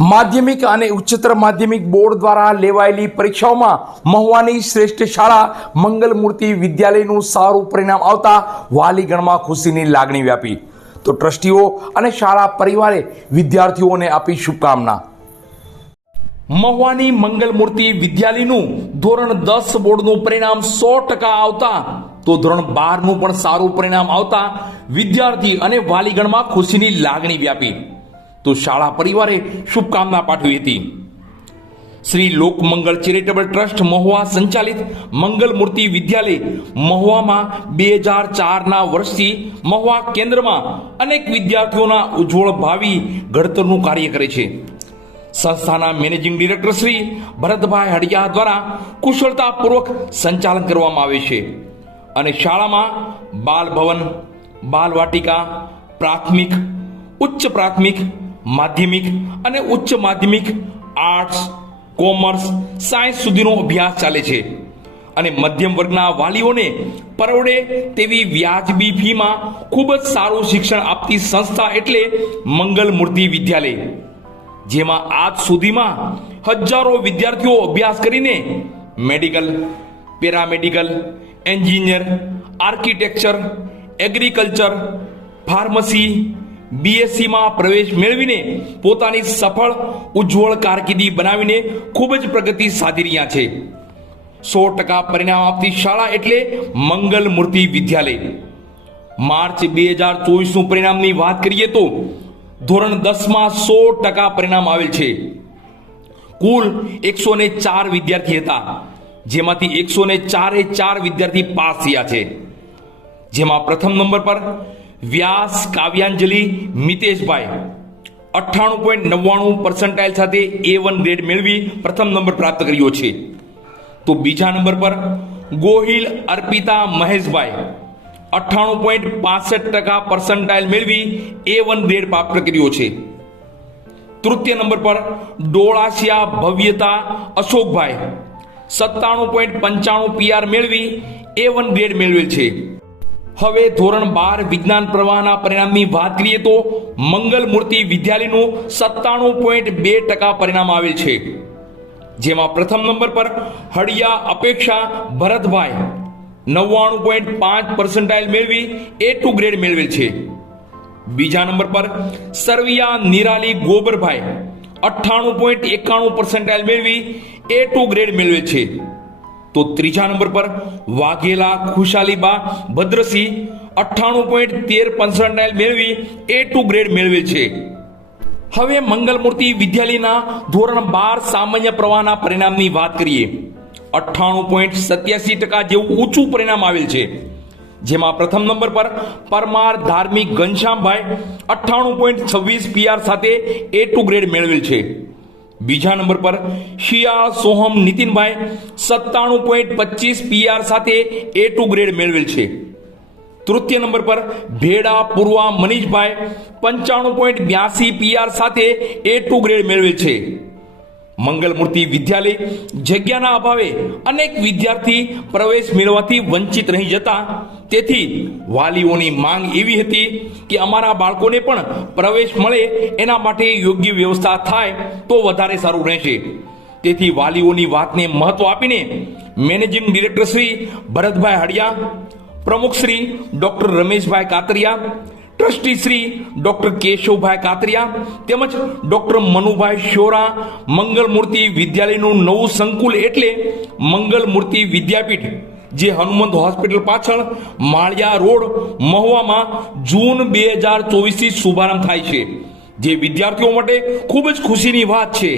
માધ્યમિક અને ઉચ્ચતર માધ્યમિક બોર્ડ દ્વારા લેવાયેલી પરીક્ષાઓમાં મહુવાની શ્રેષ્ઠ શાળા, મંગલમૂર્તિ વિદ્યાલયનું સારું પરિણામ આવતા વાલીગણમાં ખુશીની લાગણી વ્યાપી. તો ટ્રસ્ટીઓ અને શાળા પરિવારે વિદ્યાર્થીઓને આપી શુભકામના. મહુવાની મંગલમૂર્તિ વિદ્યાલયનું ધોરણ દસ બોર્ડનું પરિણામ સો ટકા આવતા, તો ધોરણ બારનું પણ સારું પરિણામ આવતા વિદ્યાર્થી અને વાલીગણમાં ખુશીની લાગણી વ્યાપી. તો શાળા પરિવારે શુભકામના પાઠવી હતી. શ્રી લોકમંગળ ચેરિટેબલ ટ્રસ્ટ મહુવા સંચાલિત મંગલમૂર્તિ વિદ્યાલય મહુવામાં બે હજાર ચારના વર્ષથી મહુવા કેન્દ્રમાં અનેક વિદ્યાર્થીઓના ઉજ્જવળ ભાવિ ઘડતરનું કાર્ય કરે છે. સંસ્થાના મેનેજિંગ ડિરેક્ટર શ્રી ભરતભાઈ હડિયા દ્વારા કુશળતાપૂર્વક સંચાલન કરવામાં આવે છે. અને શાળામાં બાલ ભવન બાલ વાટિકા પ્રાથમિક, ઉચ્ચ પ્રાથમિક માધ્યમિક અને ઉચ્ચ માધ્યમિક આર્ટ્સ કોમર્સ સાયન્સ સુધીનો અભ્યાસ ચાલે છે. અને મધ્યમ વર્ગના વાલીઓને પરવડે તેવી વ્યાજબી ફીમાં ખૂબ જ સારું શિક્ષણ આપતી સંસ્થા એટલે મંગલમૂર્તિ વિદ્યાલય. જેમાં આજ સુધીમાં હજારો વિદ્યાર્થીઓ અભ્યાસ કરીને medical, paramedical, engineer, architecture, agriculture, pharmacy બીએસસીમાં પ્રવેશ મેળવીને પોતાની સફળ, ઉજ્જવળ કારકિર્દી બનાવીને ખૂબ જ પ્રગતિ સાધી રહ્યા છે. સો ટકા પરિણામ આપતી શાળા એટલે મંગલ મૂર્તિ વિદ્યાલય. માર્ચ બે હજાર ચોવીસનું પરિણામની વાત કરીએ તો ધોરણ દસમાં સો ટકા પરિણામ આવેલ છે. કુલ એકસો ને ચાર વિદ્યાર્થી હતા, જેમાંથી એકસો ને ચારે ચાર વિદ્યાર્થી પાસ થયા છે. જેમાં પ્રથમ નંબર પર વ્યાસ, કાવ્યાંજલિ, મિતેશભાઈ. અઠ્ઠાણું પોઈન્ટ નવ્વાણું પર્સન્ટાઇલ સાથે એ વન ગ્રેડ મેળવી પ્રથમ નંબર પ્રાપ્ત કર્યો છે. તો બીજા નંબર પર ગોહિલ અર્પિતા મહેશભાઈ. અઠ્ઠાણું પોઈન્ટ પાસઠ ટકા પર્સન્ટાઇલ મેળવી એ વન ગ્રેડ પ્રાપ્ત કર્યો છે. તૃતીય નંબર પર ડોળાસિયા ભવ્યતા અશોકભાઈ. સત્તાણું પોઈન્ટ પંચાણું પીઆર મેળવી એ વન ગ્રેડ મેળવેલ છે. હવે ધોરણ બાર વિજ્ઞાન પ્રવાહના પરિણામની વાત કરીએ તો મંગલ મૂર્તિ વિદ્યાલયનું સત્તાણું પોઈન્ટ બે ટકા પરિણામ આવેલ છે. જેમાં પ્રથમ નંબર પર હળિયા અપેક્ષા ભરતભાઈ નવ્વાણું પોઈન્ટ પાંચ પર્સન્ટાઇલ મેળવી એ ટુ ગ્રેડ મેળવેલ છે. બીજા નંબર પર સર્વિયા નિરાલી ગોબરભાઈ અઠ્ઠાણું પોઈન્ટ એકાણું પર્સન્ટાઇલ મેળવી એ ટુ ગ્રેડ મેળવેલ છે. તો ત્રીજા નંબર પર વાઘેલા ખુશાલીબા ભદ્રસિંહ અઠ્ઠાણું પોઈન્ટ તેર પર્સન્ટાઇલ મેળવી એ ટુ ગ્રેડ મેળવેલ છે. હવે મંગલમૂર્તિ વિદ્યાલયના ધોરણ બાર સામાન્ય પ્રવાહના પરિણામની વાત કરીએ. અઠ્ઠાણું પોઈન્ટ સત્યાસી ટકા જેવું ઊંચું પરિણામ આવેલ છે. જેમાં પ્રથમ નંબર પર પરમાર ધાર્મિક ઘનશ્યામભાઈ અઠ્ઠાણું પોઈન્ટ છવ્વીસ પીઆર સાથે એ ટુ ગ્રેડ મેળવેલ છે. બીજા નંબર પર શિયા સોહમ નીતિનભાઈ સત્તાણું પોઈન્ટ પચીસ પીઆર સાથે એ ટુ ગ્રેડ મેળવેલ છે. તૃતીય નંબર પર ભેડા પૂર્વા મનીષભાઈ પંચાણું પોઈન્ટ બ્યાસી પીઆર સાથે એ ટુ ગ્રેડ મેળવેલ છે. મંગલમૂર્તિ વિદ્યાલય જગ્યાના અભાવે અનેક વિદ્યાર્થી પ્રવેશ મેળવવાથી વંચિત રહી જતા. તેથી વાલીઓની માંગ એવી હતી કે અમારા બાળકોને પણ પ્રવેશ મળે, એના માટે યોગ્ય વ્યવસ્થા થાય તો વધારે સારું રહેશે. તેથી વાલીઓની વાતને મહત્વ આપીને મેનેજિંગ ડિરેક્ટર શ્રી ભરતભાઈ હડિયા, પ્રમુખ Shri doctor Rameshbhai Katariya trustee Shri doctor Keshavbhai Katariya તેમજ ડોક્ટર મનુભાઈ શોરા મંગલમૂર્તિ વિદ્યાલયનું નવું સંકુલ એટલે મંગલમૂર્તિ વિદ્યાપીઠ, જે હનુમંત હોસ્પિટલ પાછળ માળિયા રોડ, મહુવામાં જૂન બે હજાર ચોવીસથી શુભારંભ થાય છે. જે વિદ્યાર્થીઓ માટે ખૂબ જ ખુશીની વાત છે.